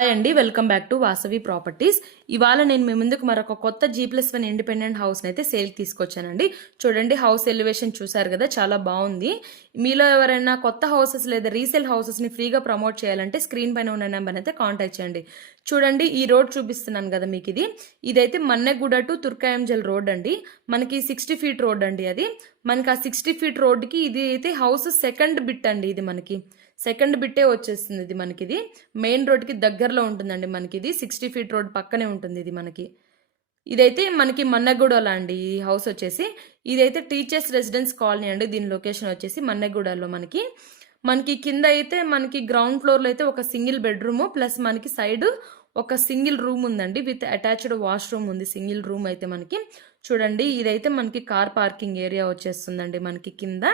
Hi అండి, welcome back to Vasavi properties. ఇవాళ నేను మీ ముందుకు మరొక కొత్త G+1 ఇండిపెండెంట్ హౌస్ని అయితే సేల్కి తీసుకొచ్చానండి. చూడండి, హౌస్ ఎలివేషన్ చూసారు కదా, చాలా బాగుంది. మీలో ఎవరైనా కొత్త హౌసెస్ లేదా రీసేల్ హౌసెస్ని ఫ్రీగా ప్రమోట్ చేయాలంటే స్క్రీన్ పైన ఉన్న నెంబర్ అయితే కాంటాక్ట్ చేయండి. చూడండి, ఈ రోడ్ చూపిస్తున్నాను కదా మీకు, ఇదైతే మన్నెగూడ టు తుర్కాయంజల్ రోడ్ అండి. మనకి 60 ఫీట్ రోడ్ అండి. అది మనకి ఆ 60 ఫీట్ రోడ్కి ఇది అయితే హౌస్ సెకండ్ బిట్ అండి. ఇది మనకి సెకండ్ బిట్టే వచ్చేస్తుంది. ఇది మనకి మెయిన్ రోడ్కి దగ్గరలో ఉంటుందండి. మనకి 60 ఫీట్ రోడ్ పక్కనే ఉంటుంది. ఇది మనకి ఇదైతే మనకి మన్నెగూడలో అండి. ఈ హౌస్ వచ్చేసి ఇదైతే టీచర్స్ రెసిడెన్స్ కాలనీ అండి. దీని లొకేషన్ వచ్చేసి మన్నెగూడలో మనకి కింద అయితే మనకి గ్రౌండ్ ఫ్లోర్లో అయితే ఒక సింగిల్ బెడ్రూమ్ ప్లస్ మనకి సైడ్ ఒక సింగిల్ రూమ్ ఉందండి, విత్ అటాచ్డ్ వాష్రూమ్ ఉంది. సింగిల్ రూమ్ అయితే మనకి చూడండి, ఇదైతే మనకి కార్ పార్కింగ్ ఏరియా వచ్చేస్తుందండి. మనకి కింద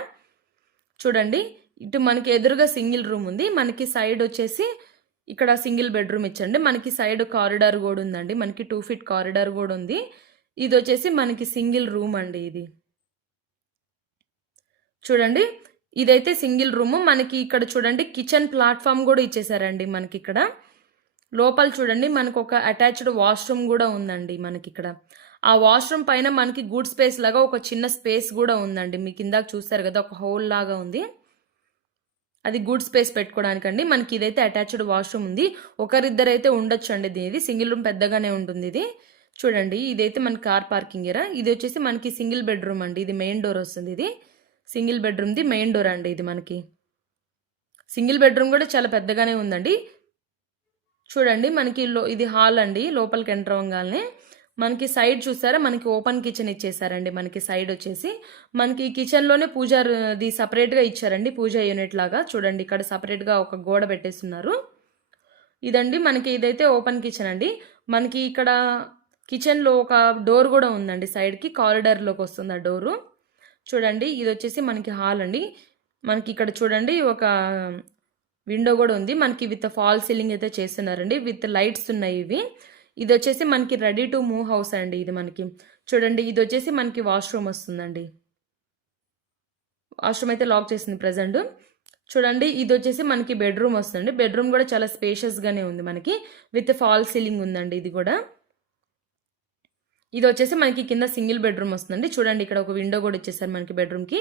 చూడండి, ఇటు మనకి ఎదురుగా సింగిల్ రూమ్ ఉంది. మనకి సైడ్ వచ్చేసి ఇక్కడ సింగిల్ బెడ్రూమ్ ఇచ్చండి. మనకి సైడ్ కారిడార్ కూడా ఉందండి. మనకి 2 ఫీట్ కారిడార్ కూడా ఉంది. ఇది వచ్చేసి మనకి సింగిల్ రూమ్ అండి. ఇది చూడండి, ఇదైతే సింగిల్ రూమ్. మనకి ఇక్కడ చూడండి కిచెన్ ప్లాట్ఫామ్ కూడా ఇచ్చేసారండి. మనకి ఇక్కడ లోపల చూడండి మనకు ఒక అటాచ్డ్ వాష్రూమ్ కూడా ఉందండి. మనకి ఇక్కడ ఆ వాష్రూమ్ పైన మనకి గుడ్ స్పేస్ లాగా ఒక చిన్న స్పేస్ కూడా ఉందండి. మీకు ఇందాక చూస్తారు కదా, ఒక హోల్ లాగా ఉంది. అది గుడ్ స్పేస్ పెట్టుకోవడానికండి. మనకి ఇదైతే అటాచ్డ్ వాష్రూమ్ ఉంది. ఒకరిద్దరైతే ఉండొచ్చు అండి. దీనిది సింగిల్ రూమ్ పెద్దగానే ఉంటుంది. ఇది చూడండి, ఇదైతే మన కార్ పార్కింగ్ ఏరియా. ఇది వచ్చేసి మనకి సింగిల్ బెడ్రూమ్ అండి. ఇది మెయిన్ డోర్ వస్తుంది. ఇది సింగిల్ బెడ్రూమ్ది మెయిన్ డోర్ అండి. ఇది మనకి సింగిల్ బెడ్రూమ్ కూడా చాలా పెద్దగానే ఉందండి. చూడండి, మనకి ఇది హాల్ అండి. లోపలికి ఎంటర్ అవ్వగానే మనకి సైడ్ చూసారా, మనకి ఓపెన్ కిచెన్ ఇచ్చేసారండి. మనకి సైడ్ వచ్చేసి మనకి కిచెన్లోనే పూజది సపరేట్గా ఇచ్చారండి, పూజా యూనిట్ లాగా. చూడండి, ఇక్కడ సపరేట్గా ఒక గోడ పెట్టేస్తున్నారు. ఇదండి మనకి ఇదైతే ఓపెన్ కిచెన్ అండి. మనకి ఇక్కడ కిచెన్లో ఒక డోర్ కూడా ఉందండి. సైడ్కి కారిడార్లోకి వస్తుంది ఆ డోరు. చూడండి, ఇది వచ్చేసి మనకి హాల్ అండి. మనకి ఇక్కడ చూడండి ఒక విండో కూడా ఉంది. మనకి విత్ ఫాల్ సీలింగ్ అయితే చేస్తున్నారండి, విత్ లైట్స్ ఉన్నాయి ఇవి. ఇది వచ్చేసి మనకి రెడీ టు మూవ్ హౌస్ అండి. ఇది మనకి చూడండి, ఇది వచ్చేసి మనకి వాష్రూమ్ వస్తుందండి. వాష్రూమ్ అయితే లాక్ చేసింది ప్రజెంట్. చూడండి, ఇది వచ్చేసి మనకి బెడ్రూమ్ వస్తుంది. బెడ్రూమ్ కూడా చాలా స్పేషియస్గానే ఉంది. మనకి విత్ ఫాల్ సీలింగ్ ఉందండి. ఇది కూడా ఇది వచ్చేసి మనకి కింద సింగిల్ బెడ్రూమ్ వస్తుందండి. చూడండి, ఇక్కడ ఒక విండో కూడా ఇచ్చేసారు మనకి బెడ్రూమ్కి.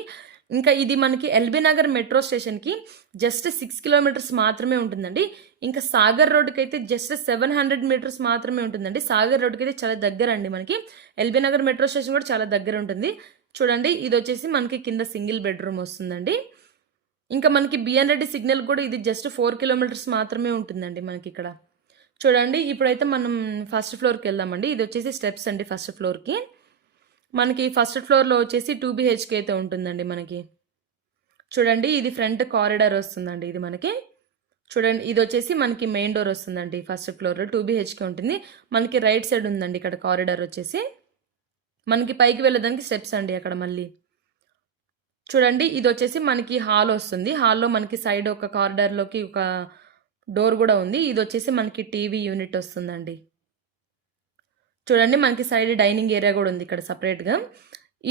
ఇంకా ఇది మనకి ఎల్బీ నగర్ మెట్రో స్టేషన్కి జస్ట్ 6 కిలోమీటర్స్ మాత్రమే ఉంటుందండి. ఇంకా సాగర్ రోడ్డుకి అయితే జస్ట్ 700 మీటర్స్ మాత్రమే ఉంటుందండి. సాగర్ రోడ్డుకి అయితే చాలా దగ్గర అండి. మనకి ఎల్బీ నగర్ మెట్రో స్టేషన్ కూడా చాలా దగ్గర ఉంటుంది. చూడండి, ఇది వచ్చేసి మనకి కింద సింగిల్ బెడ్రూమ్ వస్తుందండి. ఇంకా మనకి బిఎన్ రెడ్డి సిగ్నల్ కూడా ఇది జస్ట్ 4 కిలోమీటర్స్ మాత్రమే ఉంటుందండి మనకి ఇక్కడ. చూడండి, ఇప్పుడైతే మనం ఫస్ట్ ఫ్లోర్కి వెళ్దామండి. ఇది వచ్చేసి స్టెప్స్ అండి. ఫస్ట్ ఫ్లోర్కి మనకి ఫస్ట్ ఫ్లోర్లో వచ్చేసి 2 BHK అయితే ఉంటుందండి. మనకి చూడండి, ఇది ఫ్రంట్ కారిడార్ వస్తుందండి. ఇది మనకి చూడండి, ఇది వచ్చేసి మనకి మెయిన్ డోర్ వస్తుందండి. ఫస్ట్ ఫ్లోర్లో 2 BHK ఉంటుంది. మనకి రైట్ సైడ్ ఉందండి ఇక్కడ కారిడార్ వచ్చేసి. మనకి పైకి వెళ్ళడానికి స్టెప్స్ అండి అక్కడ. మళ్ళీ చూడండి, ఇది వచ్చేసి మనకి హాల్ వస్తుంది. హాల్లో మనకి సైడ్ ఒక కారిడార్లోకి ఒక డోర్ కూడా ఉంది. ఇది వచ్చేసి మనకి టీవీ యూనిట్ వస్తుందండి. చూడండి, మనకి సైడ్ డైనింగ్ ఏరియా కూడా ఉంది ఇక్కడ సపరేట్గా.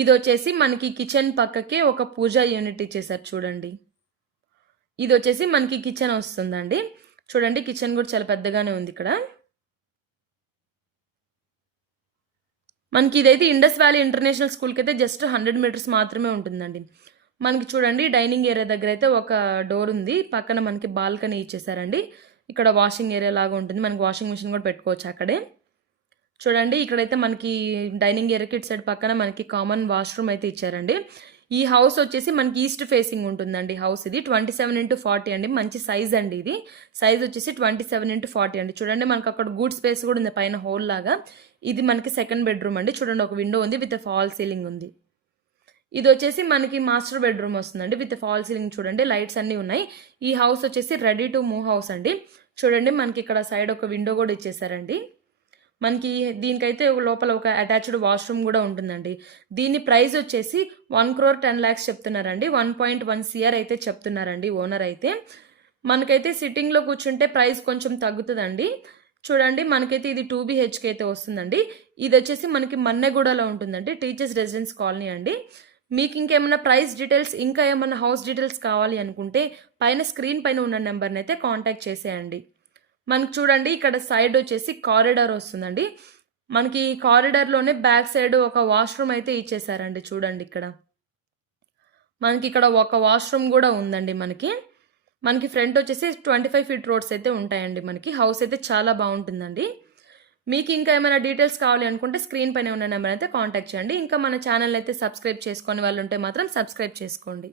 ఇది వచ్చేసి మనకి కిచెన్ పక్కకే ఒక పూజా యూనిట్ ఇచ్చేసారు. చూడండి, ఇది వచ్చేసి మనకి కిచెన్ వస్తుందండి. చూడండి, కిచెన్ కూడా చాలా పెద్దగానే ఉంది ఇక్కడ. మనకి ఇదైతే ఇండస్ వ్యాలీ ఇంటర్నేషనల్ స్కూల్కి అయితే జస్ట్ 100 మీటర్స్ మాత్రమే ఉంటుందండి. మనకి చూడండి, డైనింగ్ ఏరియా దగ్గర అయితే ఒక డోర్ ఉంది. పక్కన మనకి బాల్కనీ ఇచ్చేసారండి. ఇక్కడ వాషింగ్ ఏరియా లాగా ఉంటుంది. మనకి వాషింగ్ మిషన్ కూడా పెట్టుకోవచ్చు అక్కడే. చూడండి, ఇక్కడైతే మనకి డైనింగ్ ఏరియా కిట్ సైడ్ పక్కన మనకి కామన్ వాష్రూమ్ అయితే ఇచ్చారండి. ఈ హౌస్ వచ్చేసి మనకి ఈస్ట్ ఫేసింగ్ ఉంటుందండి. హౌస్ ఇది 27x40 అండి. మంచి సైజ్ అండి. ఇది సైజ్ వచ్చేసి 27x40 అండి. చూడండి, మనకి అక్కడ గుడ్ స్పేస్ కూడా ఉంది పైన హోల్ లాగా. ఇది మనకి సెకండ్ బెడ్రూమ్ అండి. చూడండి, ఒక విండో ఉంది విత్ ఫాల్ సీలింగ్ ఉంది. ఇది వచ్చేసి మనకి మాస్టర్ బెడ్రూమ్ వస్తుందండి విత్ ఫాల్ సీలింగ్. చూడండి, లైట్స్ అన్నీ ఉన్నాయి. ఈ హౌస్ వచ్చేసి రెడీ టు మూవ్ హౌస్ అండి. చూడండి, మనకి ఇక్కడ సైడ్ ఒక విండో కూడా ఇచ్చేసారండి. మనకి దీనికైతే లోపల ఒక అటాచ్డ్ వాష్రూమ్ కూడా ఉంటుందండి. దీని ప్రైస్ వచ్చేసి 1,10,00,000 చెప్తున్నారండి. 1.1 CR అయితే చెప్తున్నారండి ఓనర్ అయితే. మనకైతే సిట్టింగ్లో కూర్చుంటే ప్రైస్ కొంచెం తగ్గుతుందండి. చూడండి, మనకైతే ఇది 2 BHK అయితే వస్తుందండి. ఇది వచ్చేసి మనకి మన్నెగూడలో ఉంటుందండి, టీచర్స్ రెసిడెన్స్ కాలనీ అండి. మీకు ఇంకేమైనా ప్రైస్ డీటెయిల్స్, ఇంకా ఏమైనా హౌస్ డీటెయిల్స్ కావాలి అనుకుంటే పైన స్క్రీన్ పైన ఉన్న నెంబర్ని అయితే కాంటాక్ట్ చేసేయండి. మనకి చూడండి ఇక్కడ సైడ్ వచ్చేసి కారిడార్ వస్తుందండి. మనకి ఈ కారిడార్‌లోనే బ్యాక్ సైడ్ ఒక వాష్‌రూమ్ అయితే ఇచ్చేసారండి చూడండి ఇక్కడ. మనకి ఇక్కడ ఒక వాష్‌రూమ్ గూడా ఉందండి మనకి. మనకి ఫ్రంట్ వచ్చేసి 25 ఫీట్ రోడ్స్ అయితే ఉంటాయండి మనకి. హౌస్ అయితే చాలా బావుంటుందండి. మీకు ఇంకా ఏమైనా డీటెయిల్స్ కావాలి అనుకుంటే స్క్రీన్ పైన ఉన్న నెంబర్ అయితే కాంటాక్ట్ చేయండి. ఇంకా మన ఛానల్ అయితే సబ్స్క్రైబ్ చేసుకోని వాళ్ళు ఉంటే మాత్రం సబ్స్క్రైబ్ చేసుకోండి.